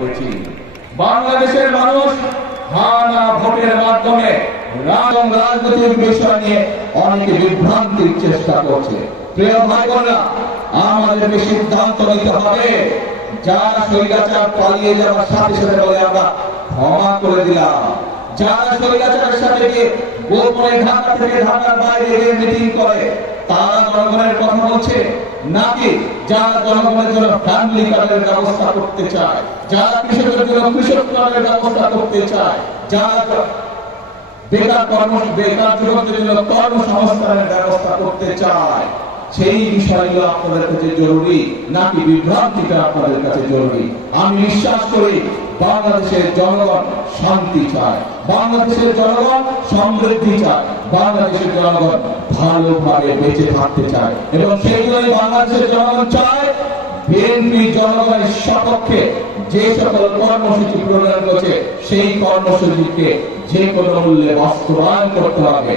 করেছি। বাংলাদেশের মানুষ হানা ভোটের মাধ্যমে রাজনৈতিক বিষয় নিয়ে অনেকে বিভ্রান্তির চেষ্টা করছে। প্রিয় ভাই বোনেরা, আমাদেরকে সিদ্ধান্ত নিতে হবে। যারা স্বৈরাচার পালিয়ে যাওয়ার সাথে সাথে বলে আমরা ক্ষমা করে দিলাম, যারা স্বৈরাচারের সাথে গিয়ে গোপনে ঢাকা থেকে ঢাকার বাইরে গিয়ে মিটিং করে তারা জনগণের কথা বলছে, নাকি যারা জনগণের জন্য ফ্যামিলি কার্ডের ব্যবস্থা করতে চায়, যারা কৃষকের জন্য কৃষক কার্ডের ব্যবস্থা করতে চায়, যারা বেকার যুবকদের জন্য কর্মসংস্থানের ব্যবস্থা করতে চায়, সেই বিষয়গুলো আপনাদের কাছে জরুরি নাকি বিভ্রান্তিটা আপনাদের কাছে জরুরি? আমি বিশ্বাস করি বাংলাদেশের জনগণ শান্তি চায়, বাংলাদেশের জনগণ সমৃদ্ধি চায়, বাংলাদেশের জনগণ ভালোভাবে বেঁচে থাকতে চায়, এবং সেইগুলোই বাংলাদেশের জনগণ চায়। বিএনপি জনগণের সপক্ষে যে সকল কর্মসূচি প্রণয়ন করেছে সেই কর্মসূচিকে যে কোনো মূল্যে বাস্তবায়ন করতে হবে।